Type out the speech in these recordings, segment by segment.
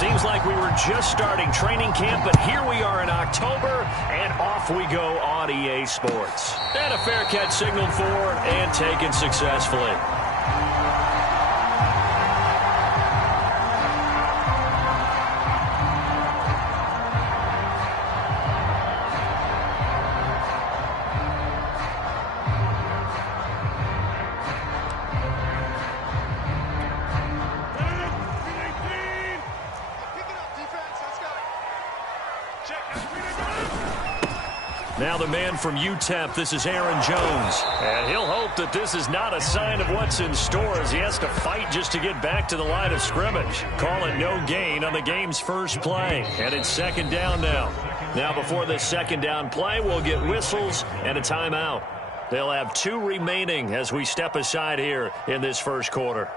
Seems like we were just starting training camp, but here we are in October, and off we go on EA Sports. And a fair catch signaled for and taken successfully. Now the man from UTEP, this is Aaron Jones. And he'll hope that this is not a sign of what's in store as he has to fight just to get back to the line of scrimmage. Call it no gain on the game's first play. And it's second down now. Now before this second down play, we'll get whistles and a timeout. They'll have 2 remaining as we step aside here in this first quarter.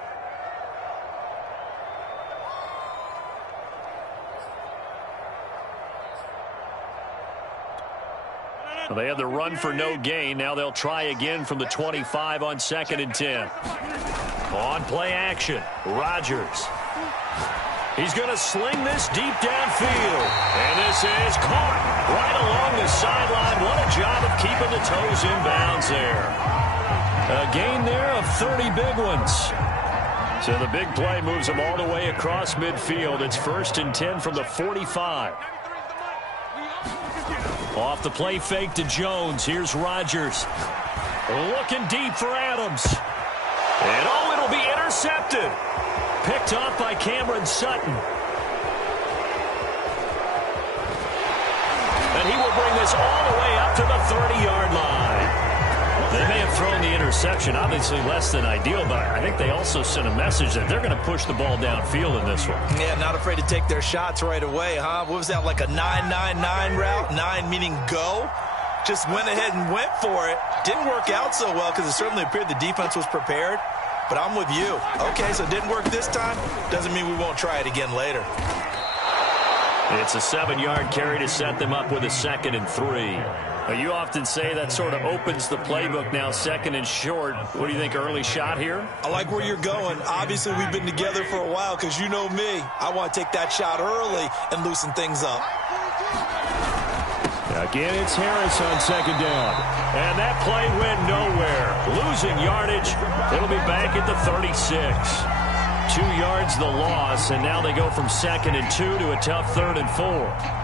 They have the run for no gain. Now they'll try again from the 25 on 2nd and 10. On play action, Rodgers. He's going to sling this deep downfield. And this is caught right along the sideline. What a job of keeping the toes in bounds there. A gain there of 30 big ones. So the big play moves them all the way across midfield. It's 1st and 10 from the 45. Off the play fake to Jones. Here's Rodgers. Looking deep for Adams. And oh, it'll be intercepted. Picked off by Cameron Sutton. And he will bring this all the way up to the 30-yard line. They may have thrown the interception, obviously less than ideal, but I think they also sent a message that they're going to push the ball downfield in this one. Yeah, not afraid to take their shots right away, huh? What was that, like a 9-9-9 route? 9 meaning go? Just went ahead and went for it. Didn't work out so well because it certainly appeared the defense was prepared. But I'm with you. Okay, so it didn't work this time. Doesn't mean we won't try it again later. It's a 7-yard carry to set them up with a 2nd and 3. You often say that sort of opens the playbook now, 2nd and short. What do you think, early shot here? I like where you're going. Obviously, we've been together for a while because you know me. I want to take that shot early and loosen things up. Again, it's Harris on 2nd down. And that play went nowhere. Losing yardage. It'll be back at the 36. 2 yards the loss, and now they go from 2nd and 2 to a tough 3rd and 4.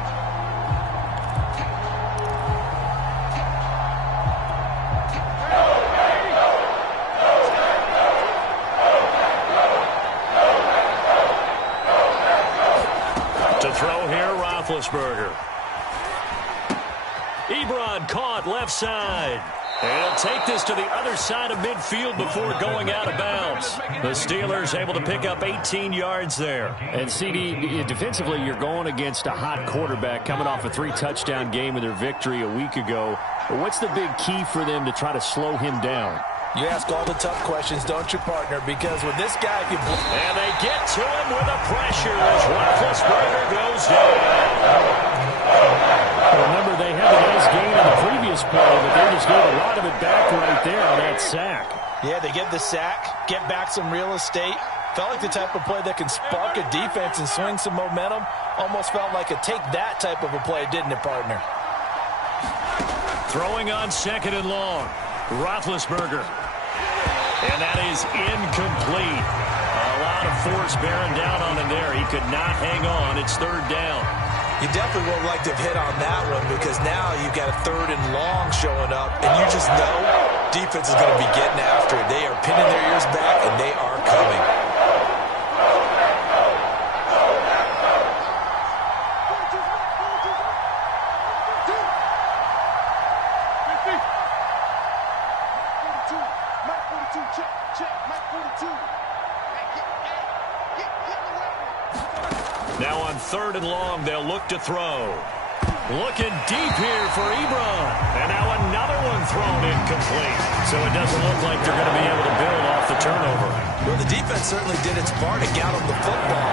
Roethlisberger. Ebron caught left side. And he'll take this to the other side of midfield before going out of bounds. The Steelers able to pick up 18 yards there. And CD, defensively, you're going against a hot quarterback coming off a 3-touchdown game in their victory a week ago. But what's the big key for them to try to slow him down? You ask all the tough questions, don't you, partner? Because with this guy, if you... And they get to him with a pressure as Roethlisberger goes down. Remember, they had a nice gain in the previous play, but they just gave a lot of it back right there on that sack. Yeah, they get the sack, get back some real estate. Felt like the type of play that can spark a defense and swing some momentum. Almost felt like a take that type of a play, didn't it, partner? Throwing on 2nd and long. Roethlisberger. And that is incomplete. A lot of force bearing down on him there. He could not hang on. It's 3rd down. You definitely would like to have hit on that one because now you've got a 3rd and long showing up, and you just know defense is going to be getting after it. They are pinning their ears back, and they are coming. Now on 3rd and long, they'll look to throw. Looking deep here for Ebron. And now another one thrown incomplete. So it doesn't look like they're going to be able to build off the turnover. Well, the defense certainly did its part to get on the football.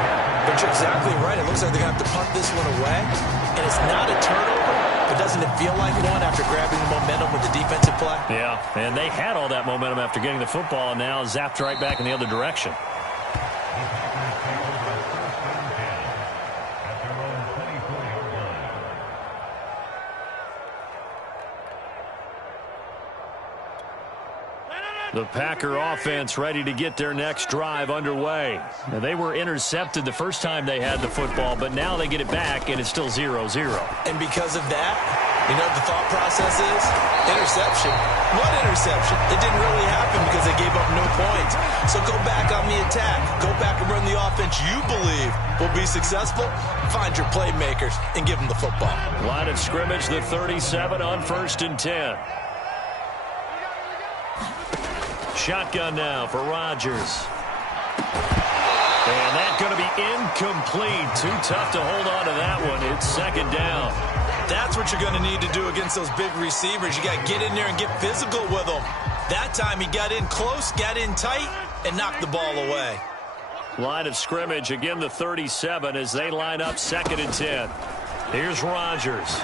But you're exactly right. It looks like they're going to have to punt this one away. And it's not a turnover, but doesn't it feel like one after grabbing the momentum with the defensive play? Yeah, and they had all that momentum after getting the football and now zapped right back in the other direction. The Packer offense ready to get their next drive underway. Now, they were intercepted the first time they had the football, but now they get it back, and it's still 0-0. And because of that, you know what the thought process is? Interception. What interception? It didn't really happen because they gave up no points. So go back on the attack. Go back and run the offense you believe will be successful. Find your playmakers and give them the football. Line of scrimmage, the 37 on 1st and 10. Shotgun now for Rodgers. And that's going to be incomplete. Too tough to hold on to that one. It's 2nd down. That's what you're going to need to do against those big receivers. You got to get in there and get physical with them. That time he got in close, got in tight, and knocked the ball away. Line of scrimmage, again the 37 as they line up 2nd and 10. Here's Rodgers.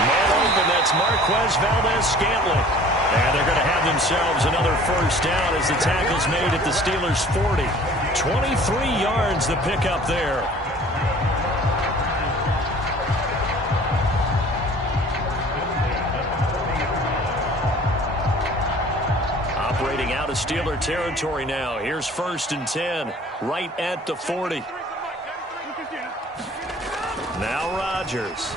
Man open, that's Marquez Valdez-Scantling. And they're going to have themselves another 1st down as the tackle's made at the Steelers' 40. 23 yards the pickup there. Operating out of Steeler territory now. Here's 1st and 10, right at the 40. Now Rodgers.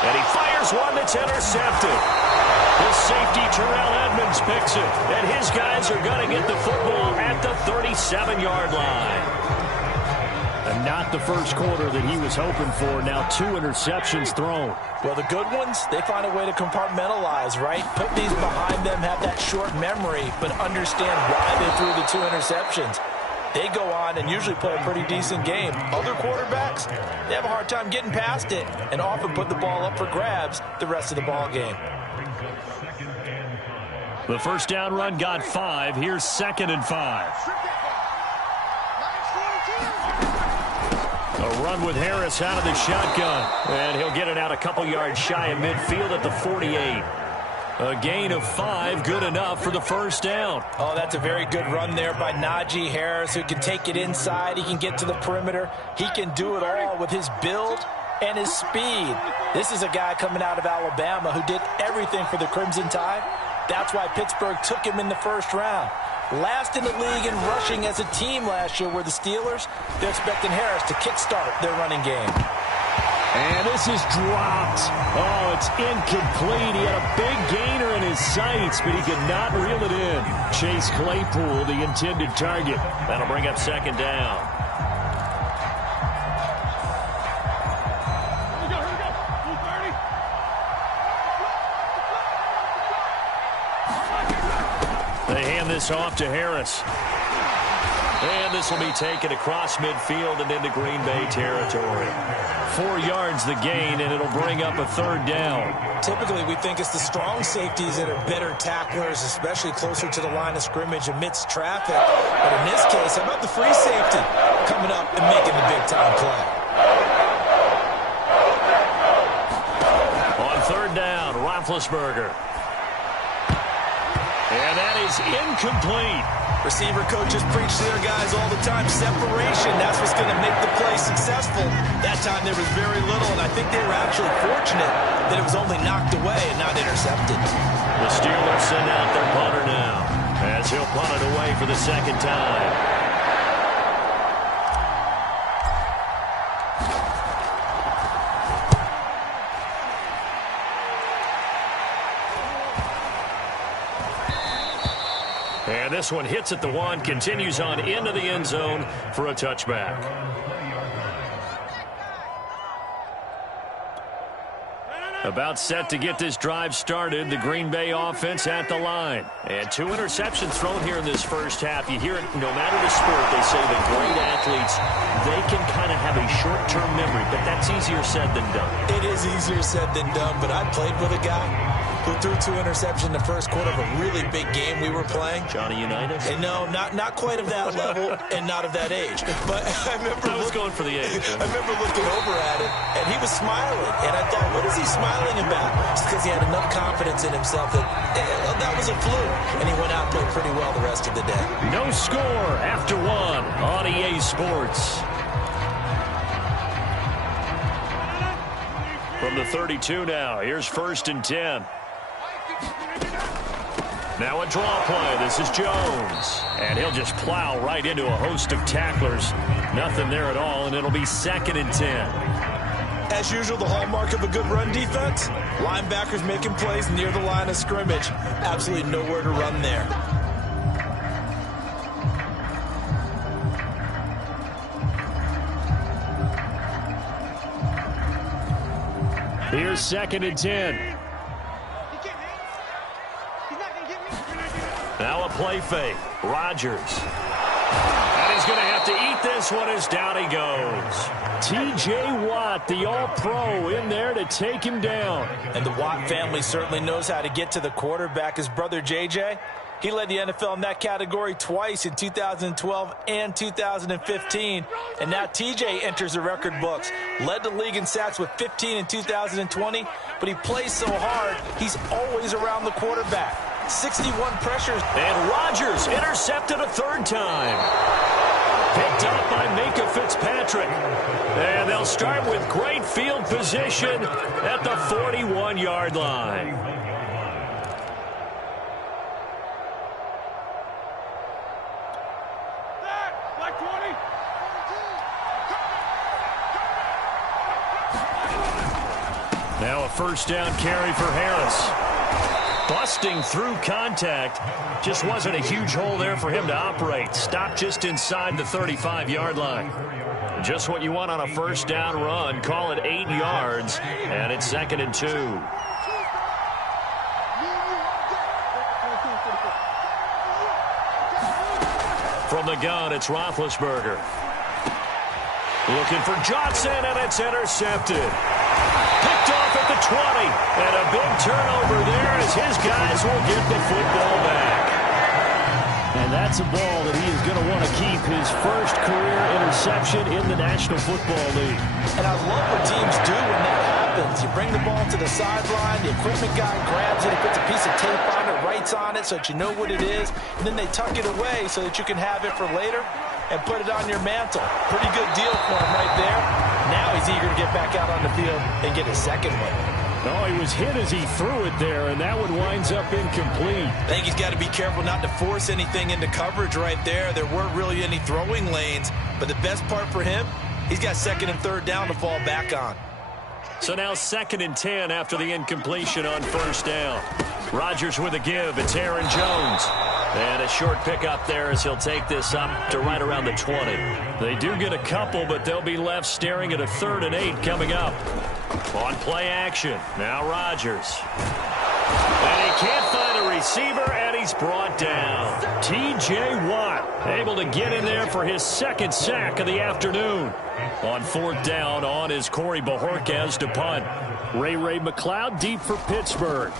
And he fires one that's intercepted. The safety, Terrell Edmonds, picks it. And his guys are going to get the football at the 37-yard line. And not the first quarter that he was hoping for. Now 2 interceptions thrown. Well, the good ones, they find a way to compartmentalize, right? Put these behind them, have that short memory, but understand why they threw the 2 interceptions. They go on and usually play a pretty decent game. Other quarterbacks, they have a hard time getting past it and often put the ball up for grabs the rest of the ball game. The 1st down run got 5. Here's 2nd and 5. A run with Harris out of the shotgun. And he'll get it out a couple yards shy of midfield at the 48. A gain of 5, good enough for the 1st down. Oh, that's a very good run there by Najee Harris, who can take it inside. He can get to the perimeter. He can do it all with his build and his speed. This is a guy coming out of Alabama who did everything for the Crimson Tide. That's why Pittsburgh took him in the 1st round. Last in the league in rushing as a team last year were the Steelers. They're expecting Harris to kickstart their running game. And this is dropped. Oh, it's incomplete. He had a big gainer in his sights, but he could not reel it in. Chase Claypool, the intended target. That'll bring up 2nd down. They hand this off to Harris. And this will be taken across midfield and into Green Bay territory. 4 yards the gain, and it'll bring up a 3rd down. Typically, we think it's the strong safeties that are better tacklers, especially closer to the line of scrimmage amidst traffic. But in this case, how about the free safety coming up and making the big-time play? On 3rd down, Roethlisberger. And that is incomplete. Receiver coaches preach to their guys all the time. Separation, that's what's going to make the play successful. That time there was very little, and I think they were actually fortunate that it was only knocked away and not intercepted. The Steelers send out their punter now as he'll punt it away for the 2nd time. And this one hits at the 1, continues on into the end zone for a touchback. About set to get this drive started. The Green Bay offense at the line. And 2 interceptions thrown here in this 1st half. You hear it no matter the sport. They say that great athletes, they can kind of have a short-term memory, but that's easier said than done. It is easier said than done, but I played with a guy who threw 2 interceptions in the 1st quarter of a really big game we were playing. Johnny Unitas? And no, not quite of that level and not of that age. But I was going for the age. I remember looking over at it, and he was smiling. And I thought, what is he smiling about? It's because he had enough confidence in himself that that was a fluke. And he went out and played pretty well the rest of the day. No score after 1 on EA Sports. From the 32 now, here's 1st and 10. Now a draw play. This is Jones. And he'll just plow right into a host of tacklers. Nothing there at all, and it'll be 2nd and 10. As usual, the hallmark of a good run defense, linebackers making plays near the line of scrimmage. Absolutely nowhere to run there. Here's 2nd and 10. Now a play fake. Rodgers. And he's going to have to eat this one as down he goes. T.J. Watt, the All-Pro, in there to take him down. And the Watt family certainly knows how to get to the quarterback. His brother J.J., he led the NFL in that category twice in 2012 and 2015. And now T.J. enters the record books. Led the league in sacks with 15 in 2020, but he plays so hard, he's always around the quarterback. 61 pressures. And Rodgers intercepted a 3rd time. Picked up by Minka Fitzpatrick. And they'll start with great field position at the 41-yard line. Now a 1st down carry for Harris. Busting through contact. Just wasn't a huge hole there for him to operate. Stopped just inside the 35-yard line. Just what you want on a 1st down run. Call it 8 yards, and it's 2nd and 2. From the gun, it's Roethlisberger. Looking for Johnson, and it's intercepted. Picked off at the 20, and a big turnover there as his guys will get the football back. And that's a ball that he is going to want to keep, his first career interception in the National Football League. And I love what teams do when that happens. You bring the ball to the sideline, the equipment guy grabs it, he puts a piece of tape on it, writes on it so that you know what it is, and then they tuck it away so that you can have it for later and put it on your mantle. Pretty good deal for him right there. Now he's eager to get back out on the field and get his 2nd one. Oh, he was hit as he threw it there, and that one winds up incomplete. I think he's got to be careful not to force anything into coverage right there. There weren't really any throwing lanes, but the best part for him, he's got 2nd and 3rd down to fall back on. So now 2nd and 10 after the incompletion on 1st down. Rodgers with a give. It's Aaron Jones. And a short pickup there as he'll take this up to right around the 20. They do get a couple, but they'll be left staring at a 3rd and 8 coming up. On play action, now Rodgers. And he can't find a receiver, and he's brought down. T.J. Watt able to get in there for his 2nd sack of the afternoon. On 4th down, on is Corey Bojorquez to punt. Ray McLeod deep for Pittsburgh.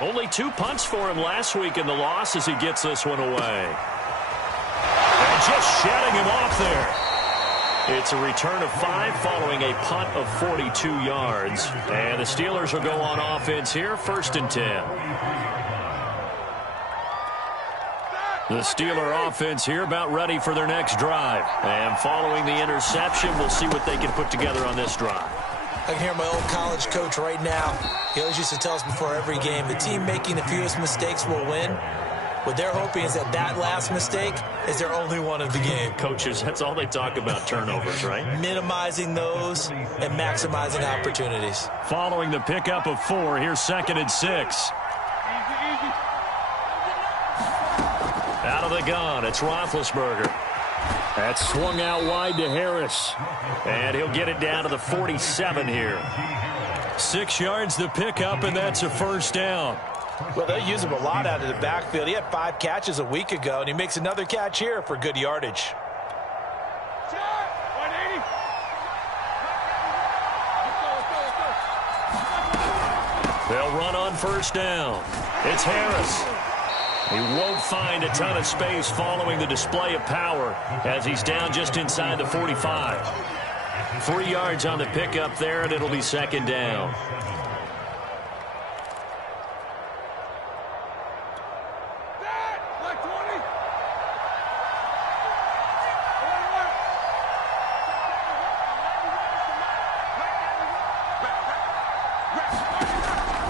Only 2 punts for him last week in the loss as he gets this one away. And just shutting him off there. It's a return of 5 following a punt of 42 yards. And the Steelers will go on offense here, 1st and 10. The Steeler offense here about ready for their next drive. And following the interception, we'll see what they can put together on this drive. I can hear my old college coach right now. He always used to tell us before every game, the team making the fewest mistakes will win. What they're hoping is that last mistake is their only one of the game. Coaches, that's all they talk about, turnovers, right? Minimizing those and maximizing opportunities. Following the pickup of 4, here's 2nd and 6. Out of the gun, it's Roethlisberger. That's swung out wide to Harris. And he'll get it down to the 47 here. 6 yards the pickup, and that's a 1st down. Well, they'll use him a lot out of the backfield. He had 5 catches a week ago, and he makes another catch here for good yardage. They'll run on 1st down. It's Harris. He won't find a ton of space following the display of power as he's down just inside the 45. 3 yards on the pickup there, and it'll be 2nd down.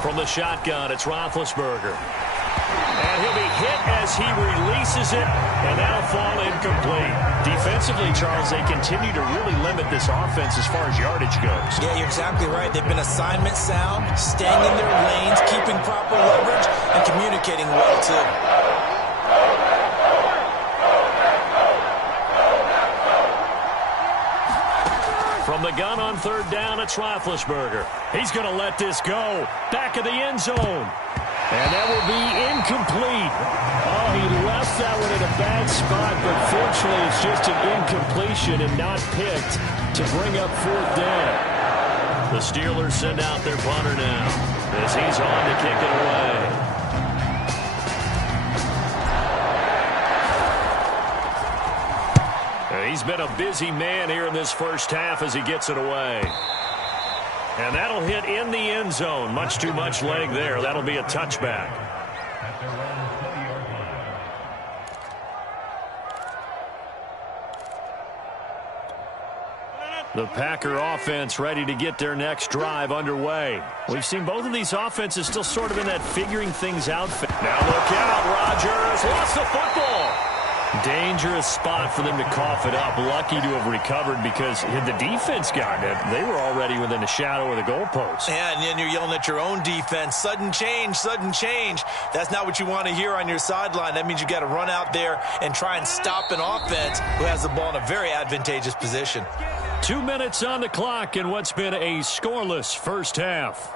From the shotgun, it's Roethlisberger. And he'll be hit as he releases it, and that'll fall incomplete. Defensively, Charles, they continue to really limit this offense as far as yardage goes. Yeah, you're exactly right. They've been assignment sound, staying in their lanes, keeping proper leverage, and communicating well, too. From the gun on third down, it's Roethlisberger. He's going to let this go. Back of the end zone. And that will be incomplete. Oh, he left that one in a bad spot, but fortunately it's just an incompletion and not picked to bring up fourth down. The Steelers send out their punter now as he's on to kick it away. He's been a busy man here in this first half as he gets it away. And that'll hit in the end zone. Much too much leg there. That'll be a touchback. The Packer offense ready to get their next drive underway. We've seen both of these offenses still sort of in that figuring things out. Now look out, Rodgers lost the football. Dangerous spot for them to cough it up. Lucky to have recovered because had the defense gotten it, they were already within the shadow of the goalpost. Yeah, and then you're yelling at your own defense. Sudden change, sudden change. That's not what you want to hear on your sideline. That means you got to run out there and try and stop an offense who has the ball in a very advantageous position. 2 minutes on the clock in what's been a scoreless first half.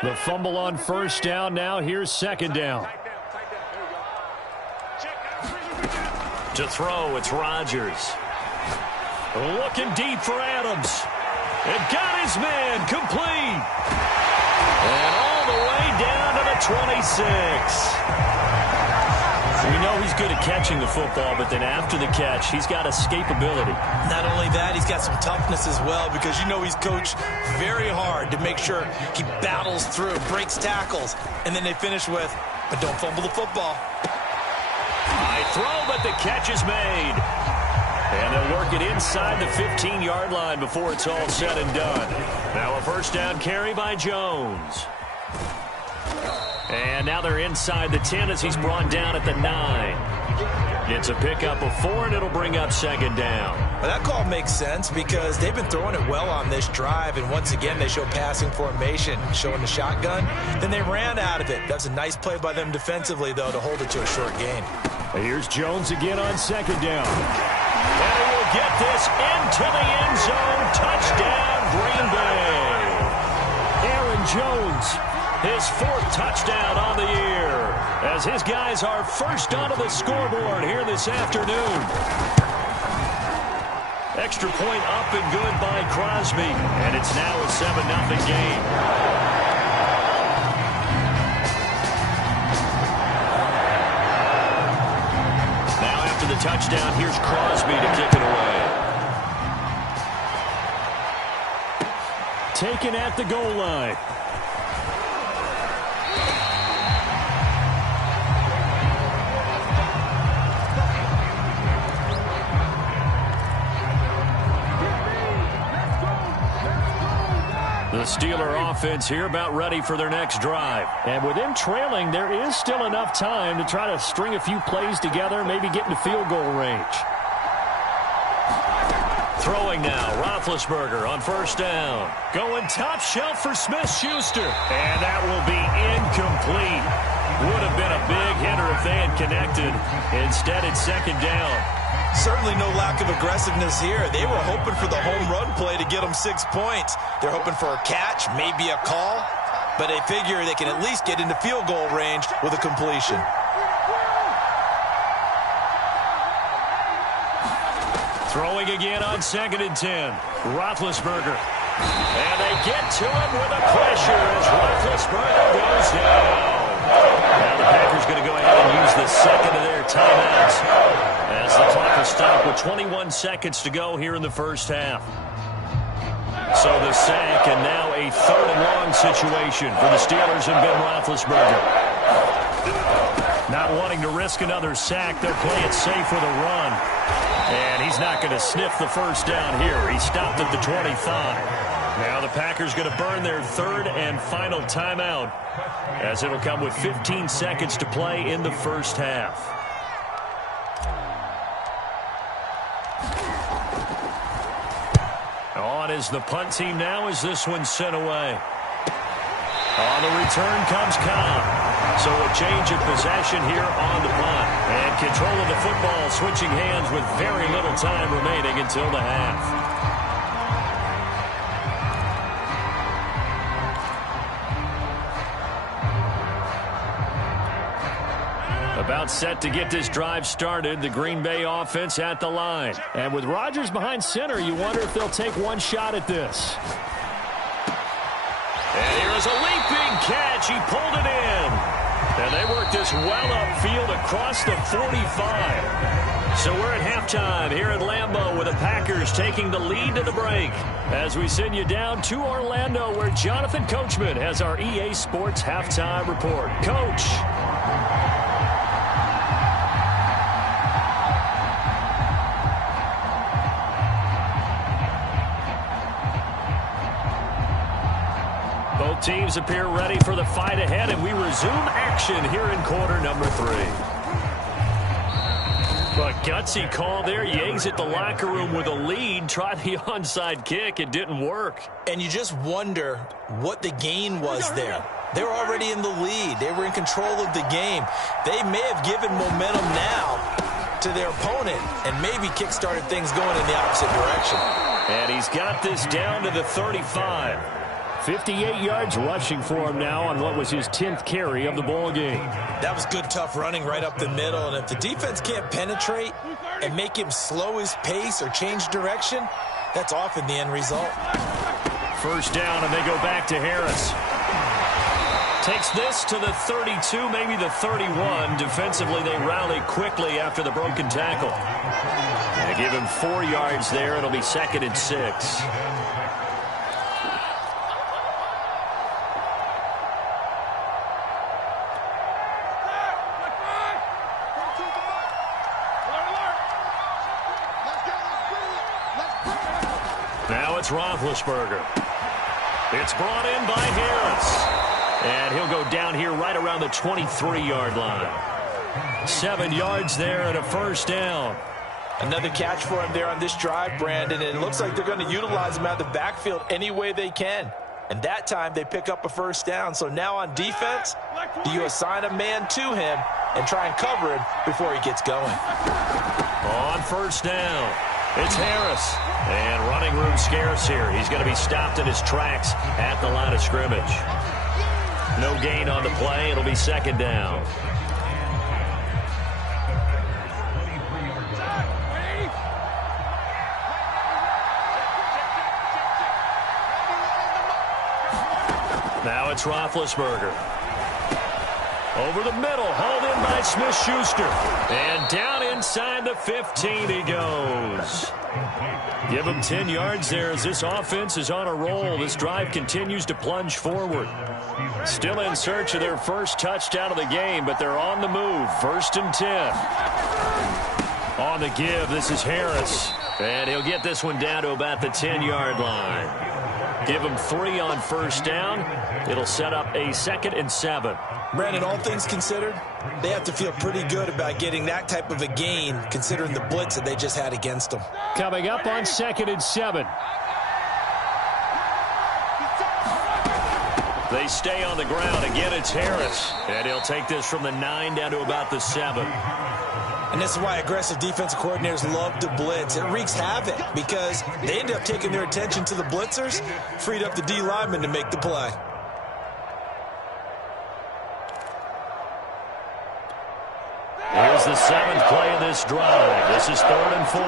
The fumble on first down. Now here's second down. To throw, it's Rodgers. Looking deep for Adams. It got his man complete. And all the way down to the 26. We know he's good at catching the football, but then after the catch, he's got escapability. Not only that, he's got some toughness as well because you know he's coached very hard to make sure he battles through, breaks tackles, and then they finish with, but don't fumble the football. High throw, but the catch is made. And they'll work it inside the 15-yard line before it's all said and done. Now a first down carry by Jones. And now they're inside the 10 as he's brought down at the 9. It's a pickup of 4, and it'll bring up second down. Well, that call makes sense because they've been throwing it well on this drive, and once again they show passing formation, showing the shotgun. Then they ran out of it. That's a nice play by them defensively, though, to hold it to a short gain. Here's Jones again on second down. And he will get this into the end zone. Touchdown, Green Bay. Aaron Jones, his 4th touchdown on the year, as his guys are first onto the scoreboard here this afternoon. Extra point up and good by Crosby, and it's now a 7-0 game. Now after the touchdown, here's Crosby to kick it away. Taken at the goal line. The Steeler offense here about ready for their next drive. And with them trailing, there is still enough time to try to string a few plays together, maybe get into field goal range. Throwing now, Roethlisberger on first down. Going top shelf for Smith-Schuster. And that will be incomplete. Would have been a big hitter if they had connected. Instead, it's second down. Certainly no lack of aggressiveness here. They were hoping for the home run play to get them 6 points. They're hoping for a catch, maybe a call, but they figure they can at least get into field goal range with a completion. Throwing again on 2nd and 10. Roethlisberger. And they get to him with a pressure as Roethlisberger goes down. Now the Packers going to go ahead and use the second of their timeouts as the clock will stop with 21 seconds to go here in the first half. So the sack, and now a 3rd and long situation for the Steelers and Ben Roethlisberger. Not wanting to risk another sack, they'll play it safe with a run. And he's not going to sniff the first down here. He stopped at the 25. Now the Packers going to burn their third and final timeout, as it'll come with 15 seconds to play in the first half. On is the punt team now as this one's sent away. On the return comes Cobb. So a change of possession here on the punt. And control of the football switching hands with very little time remaining until the half. About set to get this drive started, the Green Bay offense at the line. And with Rodgers behind center, you wonder if they'll take one shot at this. And here is a leaping catch. He pulled it in. And they work this well upfield across the 45. So we're at halftime here at Lambeau with the Packers taking the lead to the break. As we send you down to Orlando, where Jonathan Coachman has our EA Sports halftime report. Coach. Both teams appear ready for the fight ahead, and we resume action here in quarter number 3. But gutsy call there. You exit the locker room with a lead. Try the onside kick. It didn't work. And you just wonder what the gain was there. They were already in the lead. They were in control of the game. They may have given momentum now to their opponent and maybe kick-started things going in the opposite direction. And he's got this down to the 35. 58 yards rushing for him now on what was his 10th carry of the ball game. That was good, tough running right up the middle. And if the defense can't penetrate and make him slow his pace or change direction, that's often the end result. First down, and they go back to Harris. Takes this to the 32, maybe the 31. Defensively, they rally quickly after the broken tackle. They give him 4 yards there. It'll be 2nd and 6. Now it's Roethlisberger. It's brought in by Harris. And he'll go down here right around the 23-yard line. 7 yards there and a first down. Another catch for him there on this drive, Brandon. And it looks like they're going to utilize him out of the backfield any way they can. And that time they pick up a first down. So now on defense, do you assign a man to him and try and cover him before he gets going? On first down, it's Harris. And running room scarce here. He's going to be stopped in his tracks at the line of scrimmage. No gain on the play. It'll be 2nd down. Now it's Roethlisberger. Over the middle, hauled in by Smith-Schuster. And down inside the 15 he goes. Give him 10 yards there as this offense is on a roll. This drive continues to plunge forward. Still in search of their first touchdown of the game, but they're on the move. 1st and 10. On the give, this is Harris. And he'll get this one down to about the 10-yard line. Give him 3 on first down. It'll set up a 2nd and 7. Brandon, all things considered, they have to feel pretty good about getting that type of a gain, considering the blitz that they just had against them. Coming up on 2nd and 7. They stay on the ground. Again, it's Harris. And he'll take this from the 9 down to about the 7. And this is why aggressive defensive coordinators love to blitz. It wreaks havoc because they end up taking their attention to the blitzers, freed up the D lineman to make the play. Here's the 7th play of this drive. This is 3rd and 4.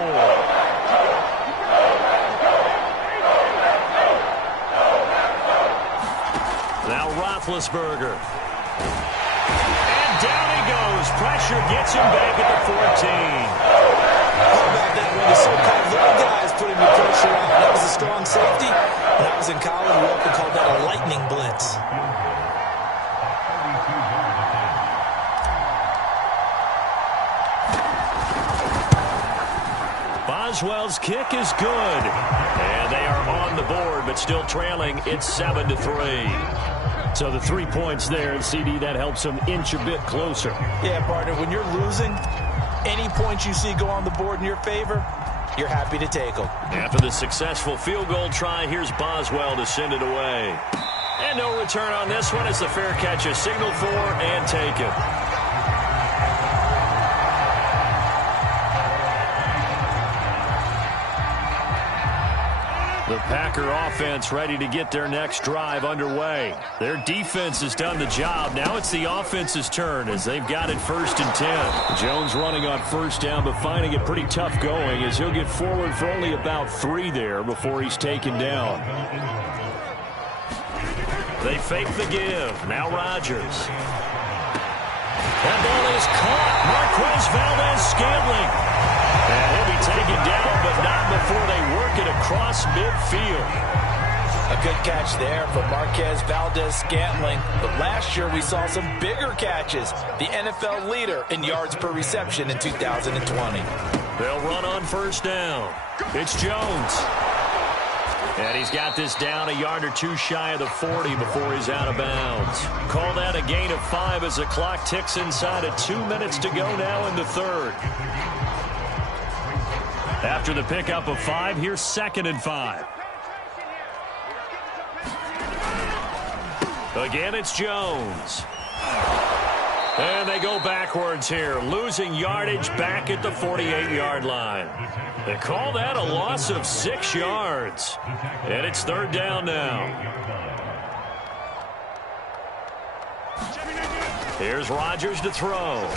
Now Roethlisberger. And down he goes. Pressure gets him back at the 14. How about that when the so-called little guys putting the pressure on? That was a strong safety. When I was in college, we often called that a lightning blitz. Boswell's kick is good. And they are on the board, but still trailing. It's 7-3. So the 3 points there, and CD, that helps them inch a bit closer. Yeah, partner, when you're losing, any points you see go on the board in your favor, you're happy to take them. After the successful field goal try, here's Boswell to send it away. And no return on this one as the fair catch is signaled for and taken. The Packer offense ready to get their next drive underway. Their defense has done the job. Now it's the offense's turn as they've got it 1st and 10. Jones running on 1st down, but finding it pretty tough going as he'll get forward for only about 3 there before he's taken down. They fake the give. Now Rodgers. That ball is caught. Marquez Valdez-Scantling. And he'll be taken down, but not before they work it across midfield. A good catch there from Marquez Valdez-Scantling. But last year we saw some bigger catches. The NFL leader in yards per reception in 2020. They'll run on 1st down. It's Jones. And he's got this down a yard or 2 shy of the 40 before he's out of bounds. Call that a gain of 5 as the clock ticks inside of 2 minutes to go now in the 3rd. After the pickup of 5, here's 2nd and 5. Again, it's Jones. And they go backwards here, losing yardage back at the 48-yard line. They call that a loss of 6 yards. And it's 3rd down now. Here's Rodgers to throw.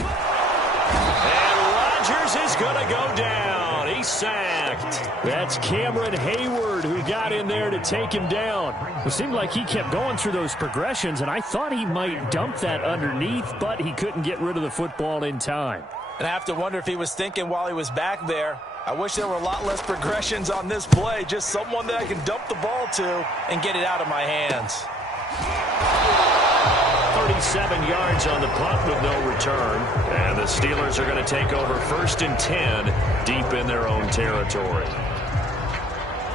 And Rodgers is going to go down. He's sacked. That's Cameron Hayward who got in there to take him down. It seemed like he kept going through those progressions, and I thought he might dump that underneath, but he couldn't get rid of the football in time. And I have to wonder if he was thinking while he was back there, I wish there were a lot less progressions on this play. Just someone that I can dump the ball to and get it out of my hands. 37 yards on the punt with no return. And the Steelers are going to take over 1st and 10 deep in their own territory.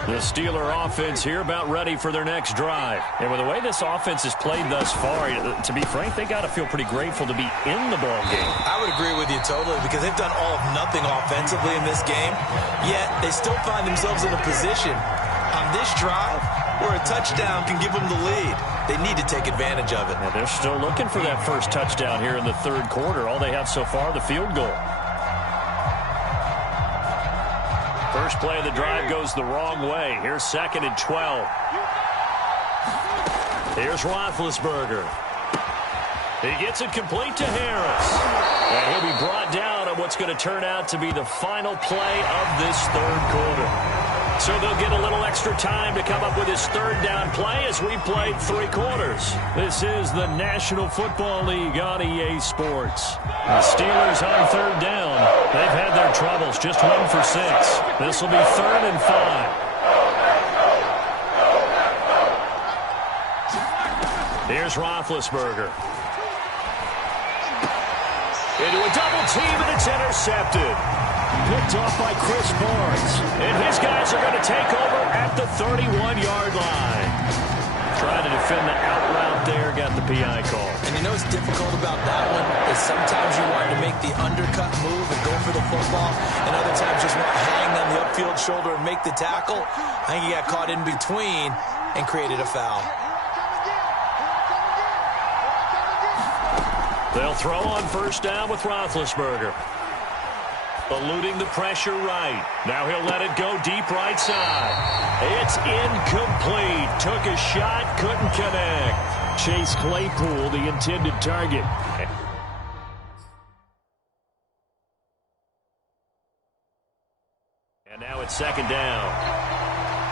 The Steeler offense here about ready for their next drive. And with the way this offense has played thus far, to be frank, they got to feel pretty grateful to be in the ball game. I would agree with you totally because they've done all of nothing offensively in this game, yet they still find themselves in a position on this drive where a touchdown can give them the lead. They need to take advantage of it. Now they're still looking for that first touchdown here in the 3rd quarter. All they have so far, the field goal. First play of the drive goes the wrong way. Here's 2nd and 12. Here's Roethlisberger. He gets it complete to Harris. And he'll be brought down on what's going to turn out to be the final play of this 3rd quarter. So they'll get a little extra time to come up with his 3rd down play as we played 3 quarters. This is the National Football League on EA Sports. The Steelers on 3rd down. They've had their troubles, just 1 for 6. This will be 3rd and 5. Here's Roethlisberger. Into a double team, and it's intercepted. Picked off by Chris Barnes. And his guys are going to take over at the 31-yard line. Trying to defend the out route there, got the PI call. And you know what's difficult about that one is sometimes you want to make the undercut move and go for the football, and other times just want to hang on the upfield shoulder and make the tackle. I think he got caught in between and created a foul. They'll throw on 1st down with Roethlisberger. Eluding the pressure right. Now he'll let it go deep right side. It's incomplete. Took a shot, couldn't connect. Chase Claypool, the intended target. And now it's 2nd down.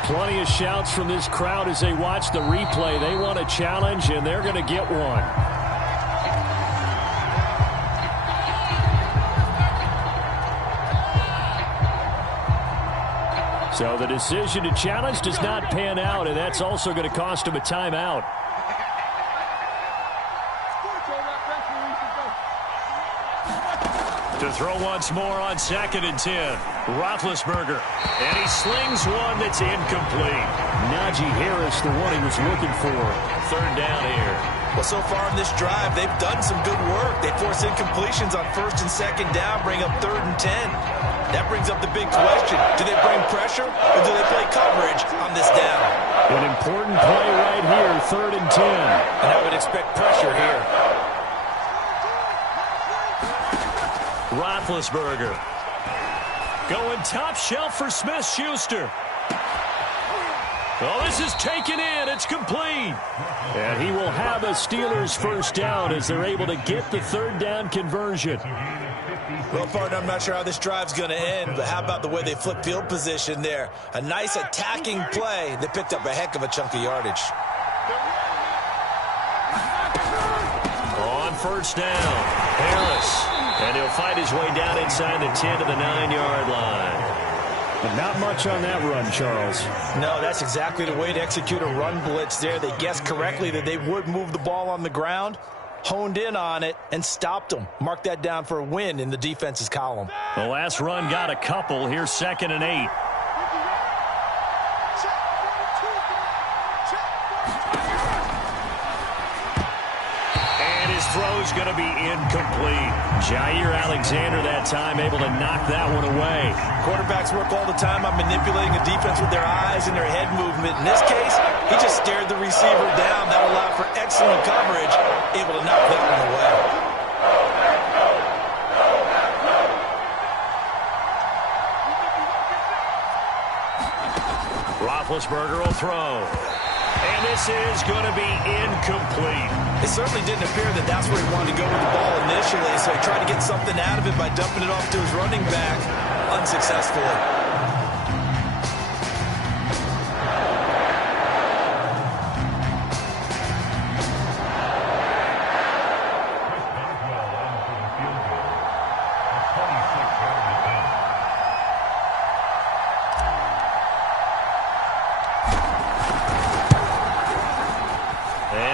Plenty of shouts from this crowd as they watch the replay. They want a challenge, and they're going to get one. So the decision to challenge does not pan out, and that's also going to cost him a timeout. To throw once more on 2nd and 10. Roethlisberger. And he slings one that's incomplete. Najee Harris, the one he was looking for. 3rd down here. Well, so far in this drive, they've done some good work. They force incompletions on 1st and 2nd down, bring up 3rd and 10. That brings up the big question. Do they bring pressure or do they play coverage on this down? An important play right here, 3rd and 10. And I would expect pressure here. Roethlisberger. Going top shelf for Smith-Schuster. Oh, this is taken in. It's complete. And he will have a Steelers 1st down as they're able to get the 3rd down conversion. Well, partner, I'm not sure how this drive's going to end, but how about the way they flip field position there? A nice attacking play that picked up a heck of a chunk of yardage. On 1st down, Harris. And he'll fight his way down inside the 10 to the 9-yard line. But not much on that run, Charles. No, that's exactly the way to execute a run blitz there. They guessed correctly that they would move the ball on the ground, honed in on it, and stopped them. Mark that down for a win in the defense's column. The last run got a couple. Here's 2nd and 8. Throw's going to be incomplete. Jair Alexander that time able to knock that one away. Quarterbacks work all the time on manipulating a defense with their eyes and their head movement. In this case, he just stared the receiver down. That allowed for excellent coverage, able to knock that one away. Roethlisberger will throw. And this is going to be incomplete. It certainly didn't appear that that's where he wanted to go with the ball initially, so he tried to get something out of it by dumping it off to his running back unsuccessfully.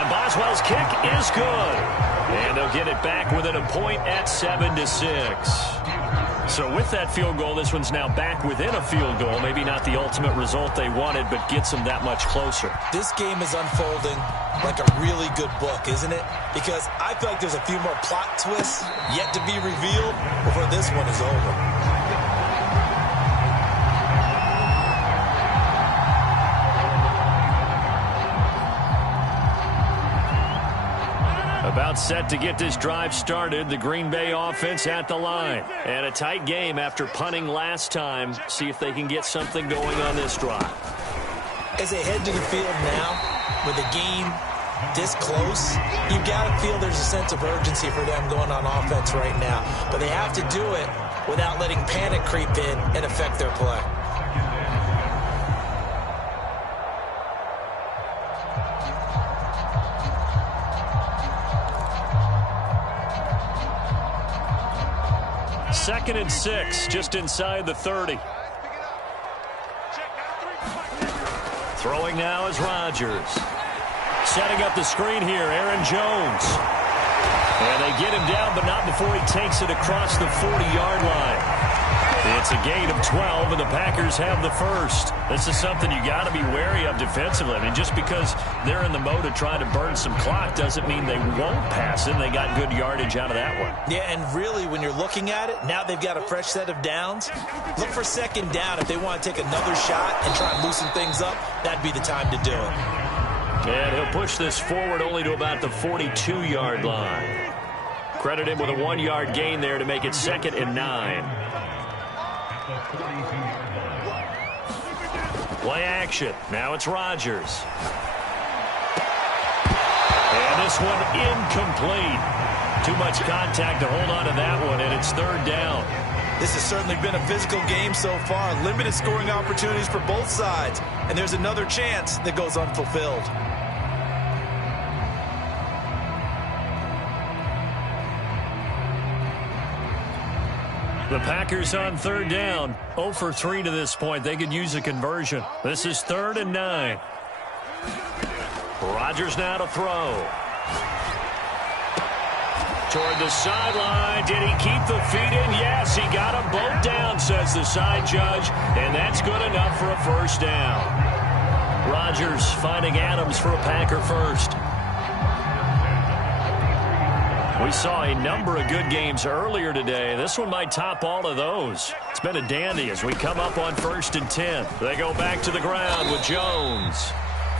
Boswell's kick is good. And they'll get it back within a point at 7-6. So with that field goal, this one's now back within a field goal. Maybe not the ultimate result they wanted, but gets them that much closer. This game is unfolding like a really good book, isn't it? Because I feel like there's a few more plot twists yet to be revealed before this one is over. About set to get this drive started. The Green Bay offense at the line. And a tight game after punting last time. See if they can get something going on this drive. As they head to the field now, with the game this close, you've got to feel there's a sense of urgency for them going on offense right now. But they have to do it without letting panic creep in and affect their play. Second and 6, just inside the 30. Throwing now is Rodgers. Setting up the screen here, Aaron Jones. And they get him down, but not before he takes it across the 40-yard line. It's a gain of 12, and the Packers have the first. This is something you got to be wary of defensively. I mean, just because they're in the mode of trying to burn some clock doesn't mean they won't pass it. They got good yardage out of that one. Yeah, and really, when you're looking at it, now they've got a fresh set of downs. Look for second down if they want to take another shot and try and loosen things up. That'd be the time to do it. And he'll push this forward only to about the 42-yard line. Credit him with a 1-yard gain there to make it 2nd and 9. Play action. Now it's Rodgers. And this one incomplete. Too much contact to hold on to that one, and it's 3rd down. This has certainly been a physical game so far. Limited scoring opportunities for both sides. And there's another chance that goes unfulfilled. The Packers on 3rd down. 0 for 3 to this point. They could use a conversion. This is 3rd and 9. Rodgers now to throw. toward the sideline. Did he keep the feet in? Yes, he got them both down, says the side judge, and that's good enough for a first down. Rodgers finding Adams for a Packer first. We saw a number of good games earlier today. This one might top all of those. It's been a dandy as we come up on 1st and 10. They go back to the ground with Jones.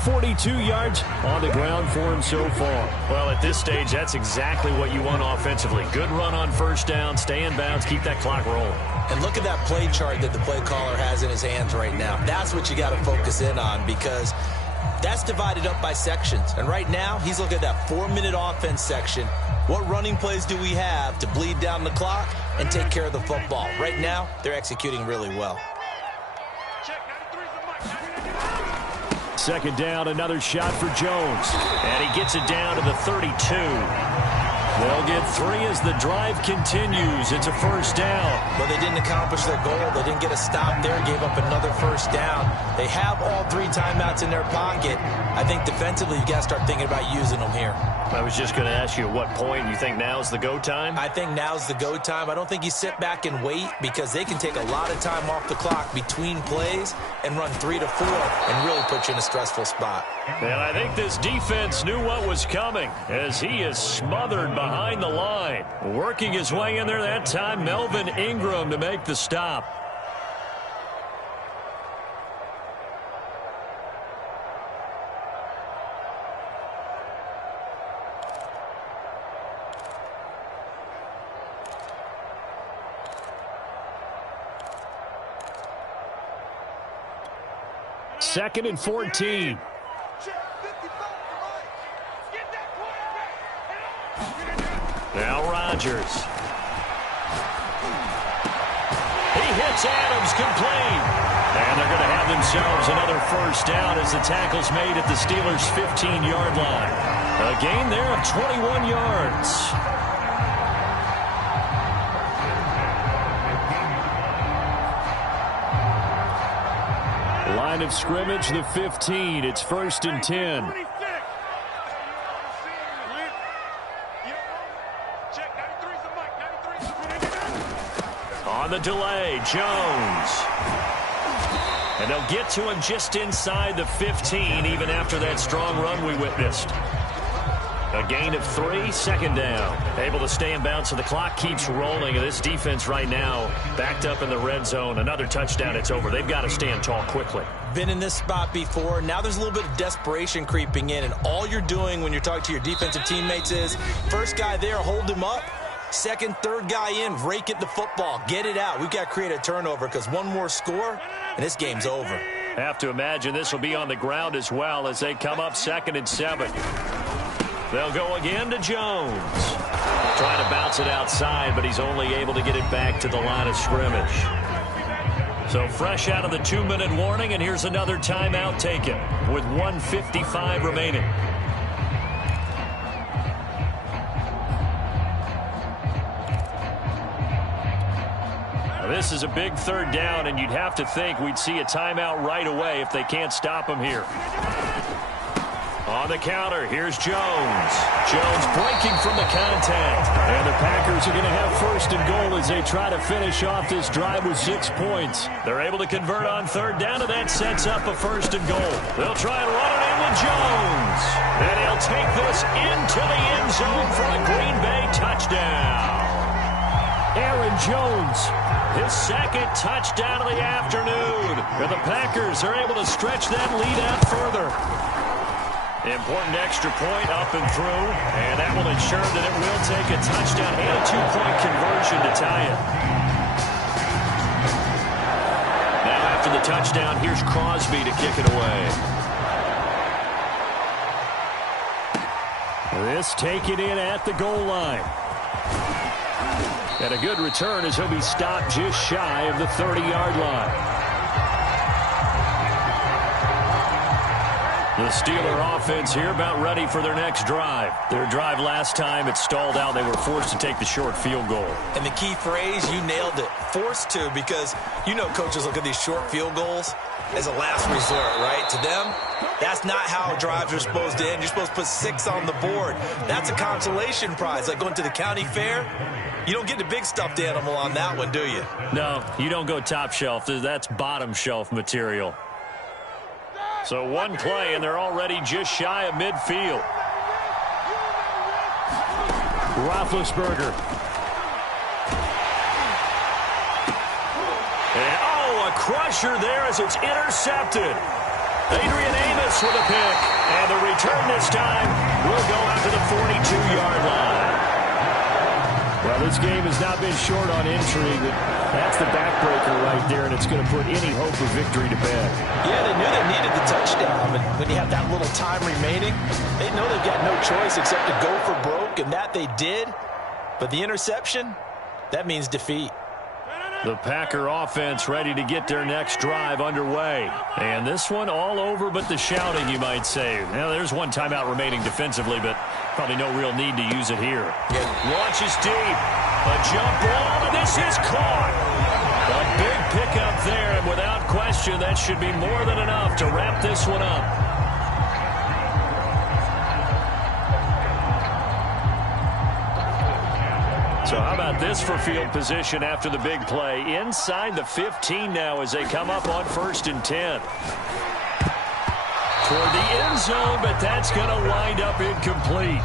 42 yards on the ground for him so far. Well, at this stage, that's exactly what you want offensively. Good run on first down, stay in bounds, keep that clock rolling. And look at that play chart that the play caller has in his hands right now. That's what you got to focus in on, because that's divided up by sections. And right now, he's looking at that 4-minute offense section. What running plays do we have to bleed down the clock and take care of the football? Right now, they're executing really well. Second down, another shot for Jones. And he gets it down to the 32. They'll get 3 as the drive continues. It's a first down. But they didn't accomplish their goal. They didn't get a stop there, gave up another first down. They have all 3 timeouts in their pocket. I think defensively, you got to start thinking about using them here. I was just going to ask you at what point you think now's the go time? I think now's the go time. I don't think you sit back and wait, because they can take a lot of time off the clock between plays and run 3 to 4 and really put you in a stressful spot. And I think this defense knew what was coming as he is smothered behind the line. Working his way in there that time, Melvin Ingram to make the stop. Second and 14. Now Rodgers. He hits Adams complete. And they're going to have themselves another first down as the tackle's made at the Steelers' 15-yard line. A gain there of 21 yards. Line of scrimmage, the 15. It's 1st and 10. On the delay, Jones. And they'll get to him just inside the 15, even after that strong run we witnessed. A gain of 3, second down. Able to stay in bounds, so the clock keeps rolling. And this defense right now backed up in the red zone. Another touchdown, it's over. They've got to stand tall quickly. Been in this spot before. Now there's a little bit of desperation creeping in. And all you're doing when you're talking to your defensive teammates is, first guy there, hold him up. Second, third guy in, rake at the football. Get it out. We've got to create a turnover, because one more score, and this game's over. Have to imagine this will be on the ground as well as they come up 2nd and 7. They'll go again to Jones. Trying to bounce it outside, but he's only able to get it back to the line of scrimmage. So fresh out of the 2-minute warning, and here's another timeout taken with 1:55 remaining. This is a big third down, and you'd have to think we'd see a timeout right away if they can't stop him here. On the counter, here's Jones. Jones breaking from the contact. And the Packers are going to have 1st and goal as they try to finish off this drive with 6 points. They're able to convert on third down, and that sets up a 1st and goal. They'll try and run it in with Jones. And he'll take this into the end zone for a Green Bay touchdown. Aaron Jones, his 2nd touchdown of the afternoon. And the Packers are able to stretch that lead out further. Important extra point up and through, and that will ensure that it will take a touchdown and a 2-point conversion to tie it. Now after the touchdown, here's Crosby to kick it away. This taken in at the goal line. And a good return as he'll be stopped just shy of the 30-yard line. The Steeler offense here about ready for their next drive. Their drive last time, it stalled out. They were forced to take the short field goal. And the key phrase, you nailed it, forced to, because you know coaches look at these short field goals. as a last resort, right? To them, that's not how drives are supposed to end. You're supposed to put 6 on the board. That's a consolation prize, like going to the county fair. You don't get the big stuffed animal on that one, do you? No, you don't go top shelf. That's bottom shelf material. So one play, and they're already just shy of midfield. Roethlisberger. And, oh, a crusher there as it's intercepted. Adrian Amos with a pick. And the return this time will go out to the 42-yard line. Well, this game has not been short on intrigue. That's the backbreaker right there, and it's going to put any hope of victory to bed. Yeah, they knew they needed the touchdown, but when you have that little time remaining, they know they've got no choice except to go for broke, and that they did. But the interception, that means defeat. The Packer offense ready to get their next drive underway. And this one all over but the shouting, you might say. Now, there's one timeout remaining defensively, but probably no real need to use it here. Launches deep. A jump ball, and this is caught. A big pickup there, and without question, that should be more than enough to wrap this one up. So how about this for field position after the big play? Inside the 15 now as they come up on 1st and 10. Toward the end zone, but that's going to wind up incomplete.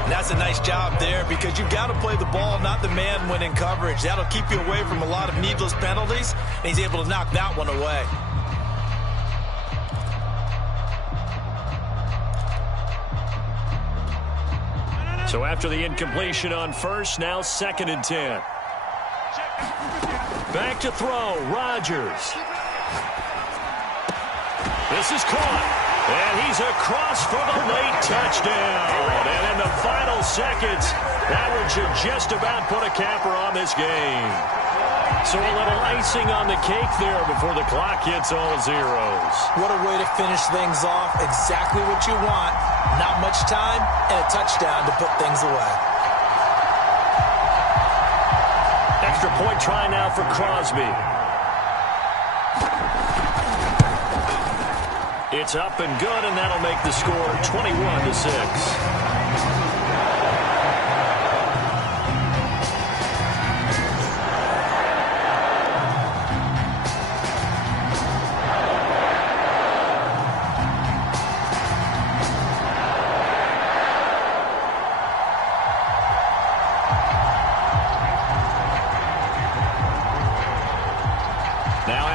And that's a nice job there because you've got to play the ball, not the man when in coverage. That'll keep you away from a lot of needless penalties, and he's able to knock that one away. So after the incompletion on 1st, now 2nd and 10. Back to throw, Rodgers. This is caught, and he's across for the late touchdown. And in the final seconds, that one should just about put a capper on this game. So a little icing on the cake there before the clock hits all zeros. What a way to finish things off. Exactly what you want. Not much time and a touchdown to put things away. Extra point try now for Crosby. It's up and good, and that'll make the score 21-6.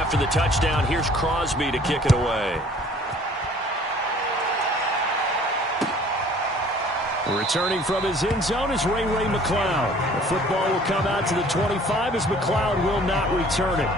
After the touchdown, here's Crosby to kick it away. Returning from his end zone is Ray McLeod. The football will come out to the 25 as McLeod will not return it.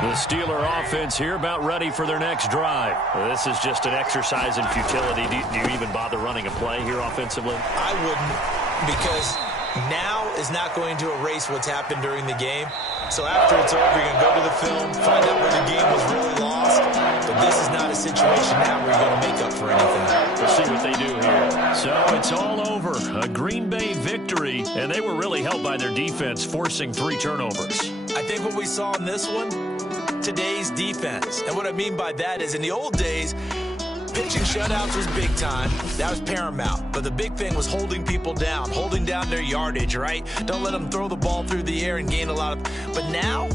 The Steeler offense here about ready for their next drive. This is just an exercise in futility. Do you even bother running a play here offensively? I wouldn't, because now is not going to erase what's happened during the game. So after it's over, you're going to go to the film, find out where the game was really lost. But this is not a situation now where you're going to make up for anything. We'll see what they do here. So it's all over. A Green Bay victory, and they were really helped by their defense, forcing 3 turnovers. I think what we saw in this one, today's defense. And what I mean by that is in the old days, pitching shutouts was big time. That was paramount. But the big thing was holding people down, holding down their yardage, right? Don't let them throw the ball through the air and gain a lot of... But now,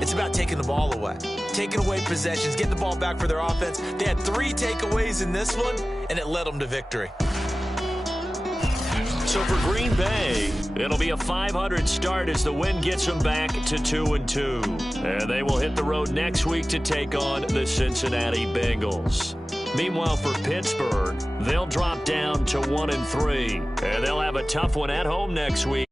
it's about taking the ball away. Taking away possessions, getting the ball back for their offense. They had 3 takeaways in this one, and it led them to victory. So for Green Bay, it'll be a 500 start as the win gets them back to 2-2. And they will hit the road next week to take on the Cincinnati Bengals. Meanwhile, for Pittsburgh, they'll drop down to 1-3. And they'll have a tough one at home next week.